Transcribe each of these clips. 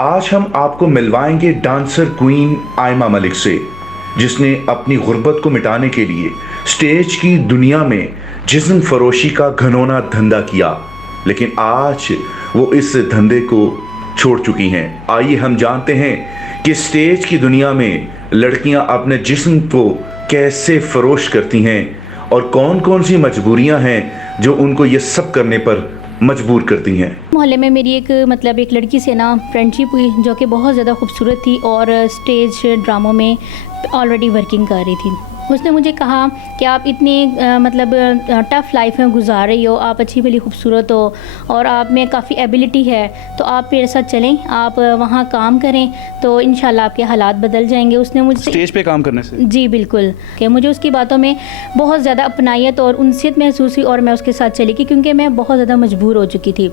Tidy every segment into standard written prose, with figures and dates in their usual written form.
آج ہم آپ کو ملوائیں گے ڈانسر کوئین آئمہ ملک سے، جس نے اپنی غربت کو مٹانے کے لیے سٹیج کی دنیا میں جسم فروشی کا گھنونا دھندا کیا، لیکن آج وہ اس دھندے کو چھوڑ چکی ہیں۔ آئیے ہم جانتے ہیں کہ سٹیج کی دنیا میں لڑکیاں اپنے جسم کو کیسے فروش کرتی ہیں اور کون کون سی مجبوریاں ہیں جو ان کو یہ سب کرنے پر مجبور کرتی ہیں۔ محلے میں میری ایک لڑکی سے فرینڈ شپ ہوئی جو کہ بہت زیادہ خوبصورت تھی اور اسٹیج ڈراموں میں آلریڈی ورکنگ کر رہی تھی۔ اس نے مجھے کہا کہ آپ اتنی ٹف لائف میں گزار رہی ہو، آپ اچھی بھلی خوبصورت ہو اور آپ میں کافی ایبلٹی ہے، تو آپ میرے ساتھ چلیں، آپ وہاں کام کریں تو انشاءاللہ آپ کے حالات بدل جائیں گے۔ اس نے مجھ سے اسٹیج پہ کام کرنے سے جی بالکل، کہ مجھے اس کی باتوں میں بہت زیادہ اپنائیت اور انسیت محسوس ہوئی اور میں اس کے ساتھ چلی گئی کیونکہ میں بہت زیادہ مجبور ہو چکی تھی۔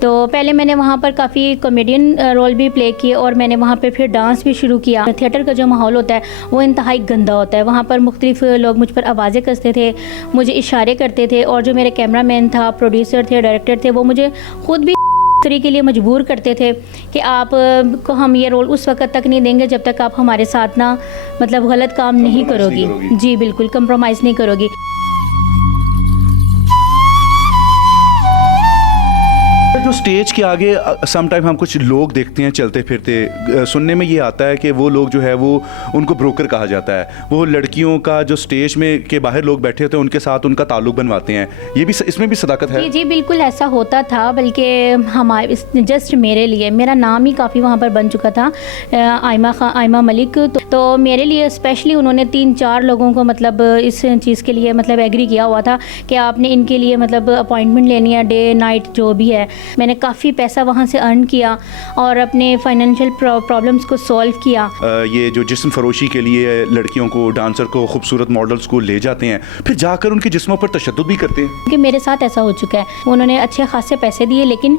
تو پہلے میں نے وہاں پر کافی کامیڈین رول بھی پلے کیے اور میں نے وہاں پہ پھر ڈانس بھی شروع کیا۔ تھیٹر کا جو ماحول ہوتا ہے وہ انتہائی گندا ہوتا ہے، وہاں پر مختلف لوگ مجھ پر آوازیں کستے تھے، مجھے اشارے کرتے تھے، اور جو میرے کیمرہ مین تھا، پروڈیوسر تھے، ڈائریکٹر تھے، وہ مجھے خود بھی کے لیے مجبور کرتے تھے کہ آپ کو ہم یہ رول اس وقت تک نہیں دیں گے جب تک آپ ہمارے ساتھ غلط کام نہیں کرو گی۔ جی بالکل، کمپرومائز نہیں کرو گی۔ جو سٹیج کے آگے سم ٹائم ہم کچھ لوگ دیکھتے ہیں چلتے پھرتے، سننے میں یہ آتا ہے کہ وہ لوگ جو ہے وہ ان کو بروکر کہا جاتا ہے، وہ لڑکیوں کا جو سٹیج میں کے باہر لوگ بیٹھے ہوتے ہیں ان کے ساتھ ان کا تعلق بنواتے ہیں، یہ بھی اس میں بھی صداقت ہے؟ جی بالکل ایسا ہوتا تھا، بلکہ ہمارے جسٹ میرے لیے میرا نام ہی کافی وہاں پر بن چکا تھا، آئمہ ملک، تو میرے لیے اسپیشلی انہوں نے 3-4 لوگوں کو اس چیز کے لیے ایگری کیا ہوا تھا کہ آپ نے ان کے لیے اپوائنٹمنٹ لینی ہے، ڈے نائٹ جو بھی ہے۔ میں نے کافی پیسہ وہاں سے ارن کیا اور اپنے فائنینشیل پرابلمس کو سولو کیا۔ یہ جو جسم فروشی کے لیے لڑکیوں کو، ڈانسر کو، خوبصورت ماڈلز کو لے جاتے ہیں، پھر جا کر ان کے جسموں پر تشدد بھی کرتے ہیں؟ کہ میرے ساتھ ایسا ہو چکا ہے، انہوں نے اچھے خاصے پیسے دیے لیکن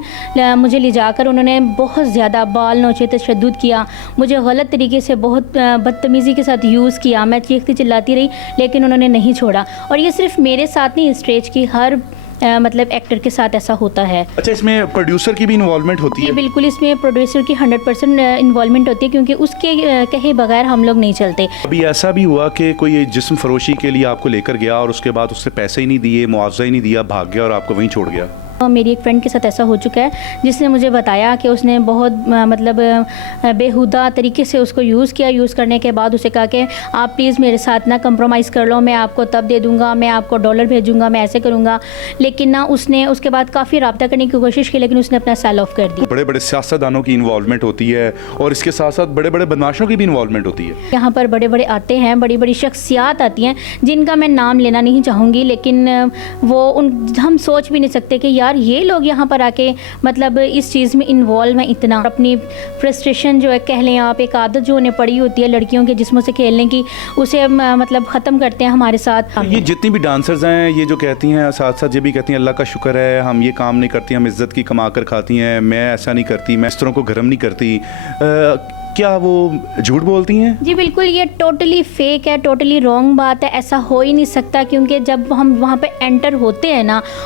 مجھے لے جا کر انہوں نے بہت زیادہ بال نوچے، تشدد کیا، مجھے غلط طریقے سے بہت بدتمیزی کے ساتھ یوز کیا۔ میں چیختی چلاتی رہی لیکن انہوں نے نہیں چھوڑا، اور یہ صرف میرے ساتھ نہیں، اسٹیج کی ہر ایکٹر کے ساتھ ایسا ہوتا ہے۔ اچھا، اس میں پروڈیوسر کی بھی انوالومنٹ ہوتی ہے؟ جی بالکل، اس میں پروڈیوسر کی 100% انوالومنٹ ہوتی ہے کیونکہ اس کے کہے بغیر ہم لوگ نہیں چلتے۔ ابھی ایسا بھی ہوا کہ کوئی جسم فروشی کے لیے آپ کو لے کر گیا اور اس کے بعد اس سے پیسے ہی نہیں دیے، معاوضہ ہی نہیں دیا، بھاگ گیا اور آپ کو وہیں چھوڑ گیا؟ میری ایک فرینڈ کے ساتھ ایسا ہو چکا ہے جس نے مجھے بتایا کہ اس نے بہت بےہودہ طریقے سے اس کو یوز کیا، یوز کرنے کے بعد اسے کہا کہ آپ پلیز میرے ساتھ کمپرومائز کر لو، میں آپ کو تب دے دوں گا، میں آپ کو ڈالر بھیجوں گا، میں ایسے کروں گا، لیکن اس نے اس کے بعد کافی رابطہ کرنے کی کوشش کی لیکن اس نے اپنا سیل آف کر دیا۔ بڑے بڑے سیاستدانوں کی انوالومنٹ ہوتی ہے اور اس کے ساتھ ساتھ بڑے بڑے بدماشوں کی بھی انوالومنٹ ہوتی ہے۔ یہاں پر بڑے بڑے آتے ہیں، بڑی بڑی شخصیات آتی ہیں جن کا میں نام لینا نہیں چاہوں گی، لیکن ہم سوچ بھی نہیں سکتے کہ یار یہ لوگ یہاں پر آ کے اس چیز میں انوالو ہیں اتنا۔ اپنی فرسٹریشن جو ہے کہہ لیں آپ، ایک عادت جو انہیں پڑی ہوتی ہے لڑکیوں کے جسموں سے کھیلنے کی، اسے ختم کرتے ہیں ہمارے ساتھ۔ یہ جتنی بھی ڈانسرز ہیں یہ جو کہتی ہیں ساتھ ساتھ یہ بھی کہتی ہیں اللہ کا شکر ہے ہم یہ کام نہیں کرتی، ہم عزت کی کما کر کھاتی ہیں، میں ایسا نہیں کرتی، میں اس طرح کو گرم نہیں کرتی، کیا وہ جھوٹ بولتی ہیں؟ جی بالکل، یہ ٹوٹلی فیک ہے، ٹوٹلی رانگ بات ہے، ایسا ہو ہی نہیں سکتا کیونکہ جب ہم وہاں پہ انٹر ہوتے ہیں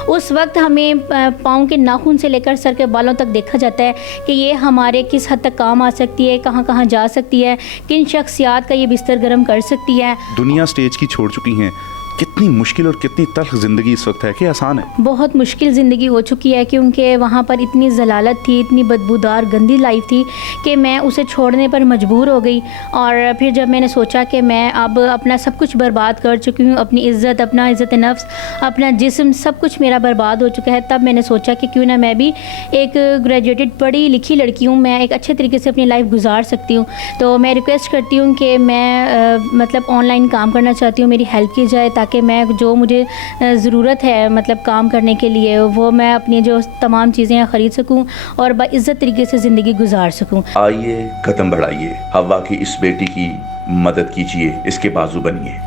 اس وقت ہمیں پاؤں کے ناخن سے لے کر سر کے بالوں تک دیکھا جاتا ہے کہ یہ ہمارے کس حد تک کام آ سکتی ہے، کہاں کہاں جا سکتی ہے، کن شخصیات کا یہ بستر گرم کر سکتی ہے۔ دنیا سٹیج کی چھوڑ چکی ہیں، کتنی مشکل اور کتنی تلخ زندگی اس وقت ہے کہ آسان ہے؟ بہت مشکل زندگی ہو چکی ہے کیونکہ وہاں پر اتنی ضلالت تھی، اتنی بدبودار گندی لائف تھی کہ میں اسے چھوڑنے پر مجبور ہو گئی، اور پھر جب میں نے سوچا کہ میں اب اپنا سب کچھ برباد کر چکی ہوں، اپنی عزت، اپنا عزت نفس، اپنا جسم، سب کچھ میرا برباد ہو چکا ہے، تب میں نے سوچا کہ کیوں نہ میں بھی ایک گریجویٹڈ پڑھی لکھی لڑکی ہوں، میں ایک اچھے طریقے سے اپنی لائف گزار سکتی ہوں۔ تو میں ریکویسٹ کرتی ہوں کہ میں آن لائن کام کرنا چاہتی ہوں، میری ہیلپ کی جائے تاکہ میں جو مجھے ضرورت ہے کام کرنے کے لیے وہ میں اپنی جو تمام چیزیں خرید سکوں اور باعزت طریقے سے زندگی گزار سکوں۔ آئیے قدم بڑھائیے، حوا کی اس بیٹی کی مدد کیجیے، اس کے بازو بنیے۔